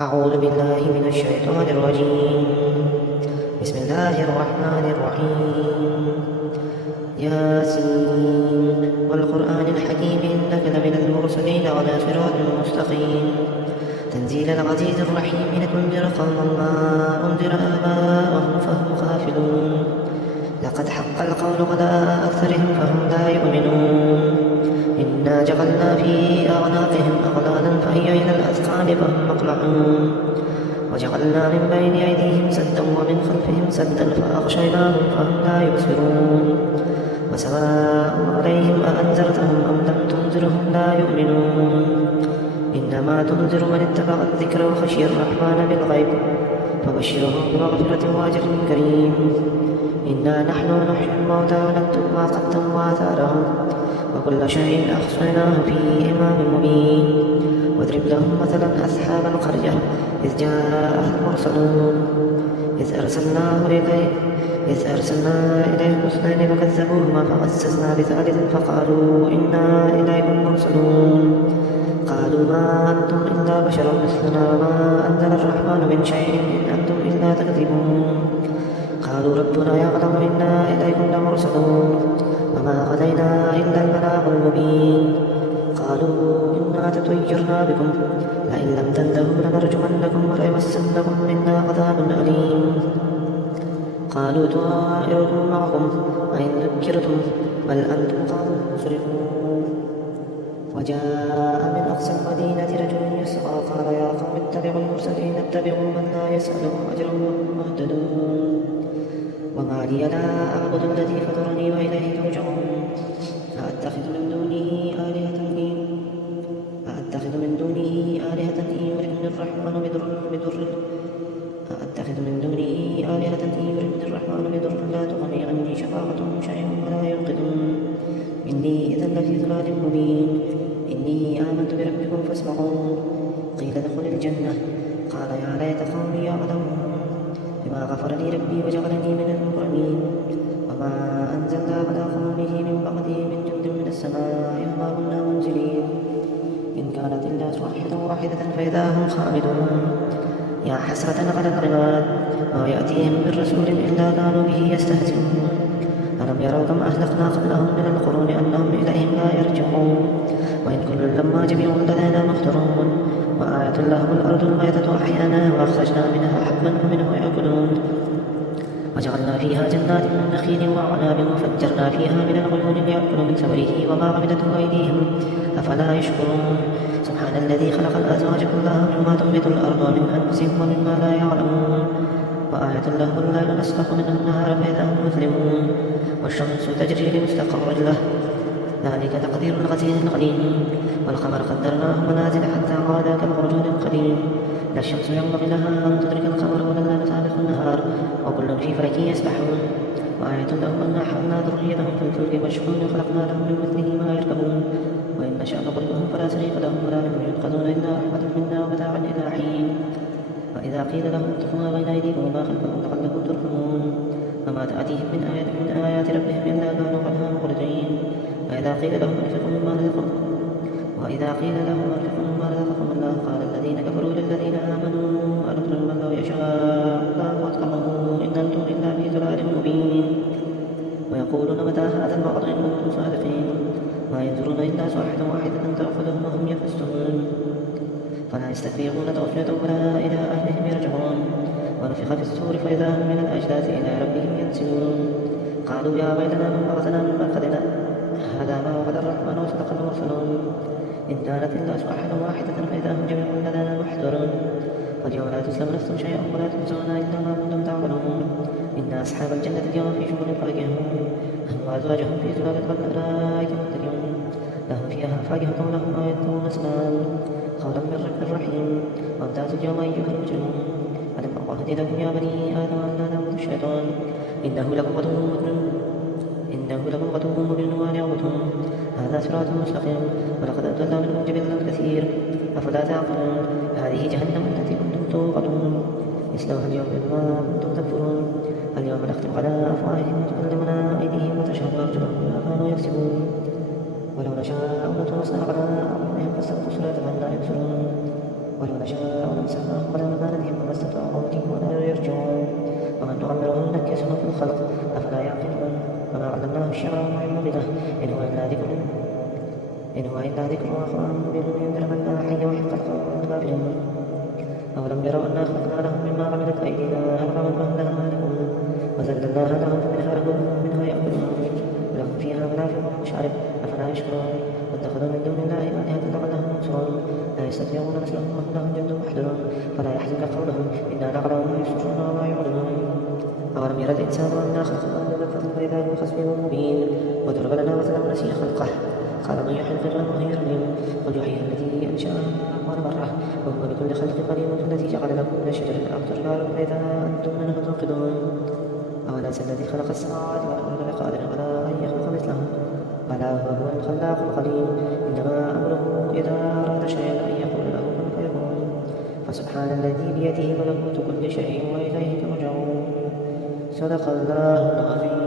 أعوذ بالله من الشيطان الرجيم. بسم الله الرحمن الرحيم. ياسين والقرآن الحكيم إنك لمن المرسلين على صراط مستقيم تنزيل العزيز الرحيم لتنذر قوما ما أنذر آباءهم فهم غافلون لقد حق القول على أكثرهم فهم لا يؤمنون إنا جعلنا في أعناقهم أغلالا فهي إلى الأذقان فهم مقمحون وجعلنا من بين أيديهم سدا ومن خلفهم سدا فأغشيناهم فهم لا يبصرون وسواء عليهم أأنذرتهم أم لم تنذرهم لا يؤمنون إنما تنذر من اتبع الذكر وخشي الرحمن بالغيب فبشره بمغفرة وأجر كريم. إنا نحن نحيي الموتى ونكتب ما قدموا وآثارهم وكل شيء أحصيناه في إمام مبين. واضرب لهم مثلا أصحاب القرية إذ جاءها المرسلون إذ أرسلنا إليهم اثنين فكذبوهما فعززنا بثالث فقالوا إنا إليكم مرسلون قالوا ما أنتم إلا بشر مثلنا وما أنزل الرحمن من شيء إن أنتم إلا تكذبون. قالوا ربنا يعلم إنا إليكم لمرسلون وما علينا إلا البلاغ المبين. قالوا إنا تطيرنا بكم لئن لم تنتهوا لنرجمنكم وليمسنكم منا عذاب أليم. قالوا طائركم معكم وإن ذكرتم بل أنتم قوم مسرفون. وجاء من أقصى المدينة رجل يسعى قال يا قوم اتبعوا المرسلين اتبعوا من لا يسألهم أجرا وهم مهتدون. وما لي لا أعبد الذي فطرني وإليه ترجعون. أأتخذ من دونه آلهة إن يردني الرحمن بضر لا تغني عني شفاعتهم شيئا ولا ينقذون. إني إذا لفي ضلال مبين. إني آمنت بربكم فاسمعون. قيل ادخل الجنة قال يا ليت قومي يعلمون بما غفر لي ربي وجعلني من المكرمين. وما أنزلنا على قومه من بعده من جند من السماء وما كنا منزلين إن كانت إلا صيحة واحدة فإذا هم خامدون. يا حسرة على العباد ما يأتيهم من رسول إلا كانوا به يستهزئون. ألم يروا كم أهلكنا قبلهم من القرون أنهم إليهم لا يرجعون. وإن كل لما جميع لدينا محضرون. وآية لهم الأرض الميتة أحيانا وأخرجنا منها حبا فمنه يأكلون. وجعلنا فيها جنات من نخيل وأعناب وفجرنا فيها من العيون ليأكلوا من ثمره وما عملته أيديهم أفلا يشكرون. سبحان الذي خلق الأزواج كلها مما تنبت الأرض ومن أنفسهم ومما لا يعلمون. وآية لهم الليل نسلخ منه النهار فإذا هم مظلمون. والشمس تجري لمستقر له ذلك تقدير العزيز العليم. والقمر قدرناه منازل حتى عاد كالعرجون القديم. لا الشمس ينبغي لها أن تدرك القمر ولا الليل سابق النهار وكل في فلك يسبحون. وآية لهم أنا حملنا ذريتهم في الفلك مشحون وخلقنا لهم من مثله ما يركبون. وإن نشأ نضربهم فلا صريخ لهم ولا هم ينقذون إلا رحمة منا ومتاعا إلى حين. وإذا قيل لهم اتقوا ما بين أيديكم وما خلفكم لعلكم ترحمون. وما تأتيهم من آية من آيات ربهم إلا كانوا عنها معرضين. وإذا قيل لهم انفقوا مما رزقكم الله قال الذين كفروا للذين آمنوا أنطعم من لو يشاء الله أطعمه إن أنتم إلا في ضلال مبين. ويقولون متى هذا الوعد إن كنتم صادقين. ما ينظرون إلا صيحة واحدة تأخذهم وهم ينفثون فلا يستفيقون توفية ولا إلى أهلهم يرجعون. ونفخ في الصور فإذا هم من الأجداث إلى ربهم ينسلون. قالوا يا ويلنا من بعثنا من مرقدنا هذا ما وعد الرحمن وصدق المرسلون. إن كانت إلا صيحة واحدة فإذا هم جميع لدينا محضرون. واليوم لا تظلم نفس شيئا ولا تجزون إلا ما كنتم تعملون. إن أصحاب الجنة اليوم في شغل فاكهون هم وأزواجهم في ظلال والأرائك متكئون لهم فيها فاكهة ولهم ما يدعون أسنان قولا من رب رحيم. وامتازوا اليوم أيها المجرمون ألم أعهد لكم يا بني آدم أن لا تعبدوا الشيطان إنه لكم عدو مبين وأن اعبدوه هذا صراط مستقيم. ولقد أضل منكم جبلا كثير أفلا تعقلون. هذه جهنم التي كنتم توعدون اصلوها اليوم بما كنتم تكفرون. اليوم نختم على أفواههم وتكلمنا أيديهم وتشهد أرجلهم بما كانوا يكسبون. ولو نشاء لطمسنا على أعينهم فاستبقوا الصراط فهم لا يبصرون. ولو نشاء لمسخناهم ولآمنا بهم وما استطاعوا مضي ولا يرجعون ومن نعمره ننكسه في الخلق أفلا يعقلون وما علمناه الشعر وما ينبغي له إن هو إلا ذكر وقرآن مبين لينذر من لا حي ويحق القول الكافرين أولم يروا أنا خلقنا لهم مما عملت أيدينا أنعاما فهم لها مالكون وذللناها لهم فمنها ركوبهم ومنها يأكلون ولهم فيها منافع ومشارب أفلا يشكرون واتخذوا من دون الله آلهة لعلهم ينصرون لا يستطيعون نصرهم وهم لهم جند محضرون فلا يحزنك قولهم إنا نعلم ما يسرون وما يعلنون أولم ير الإنسان أنا خلقناه من نطفة فإذا هو خصيم مبين وضرب لنا مثلا ونسي خلقه قال من يحيي العظام وهي رميم قل يحيي الذي أنشأها أول مرة وهو بكل خلق قدير الذي جعل لكم من الشجر الأرض جبالا فإذا أنتم منه توقدون أوليس الذي خلق السماوات والأرض بقادر على أن يخلق مثلهم بلى وهو الخلاق القدير إنما أمره إذا أراد شيئا أن يقول له كن فيكون فسبحان الذي بيده ملكوت كل شيء وإليه ترجعون صدق الله العظيم.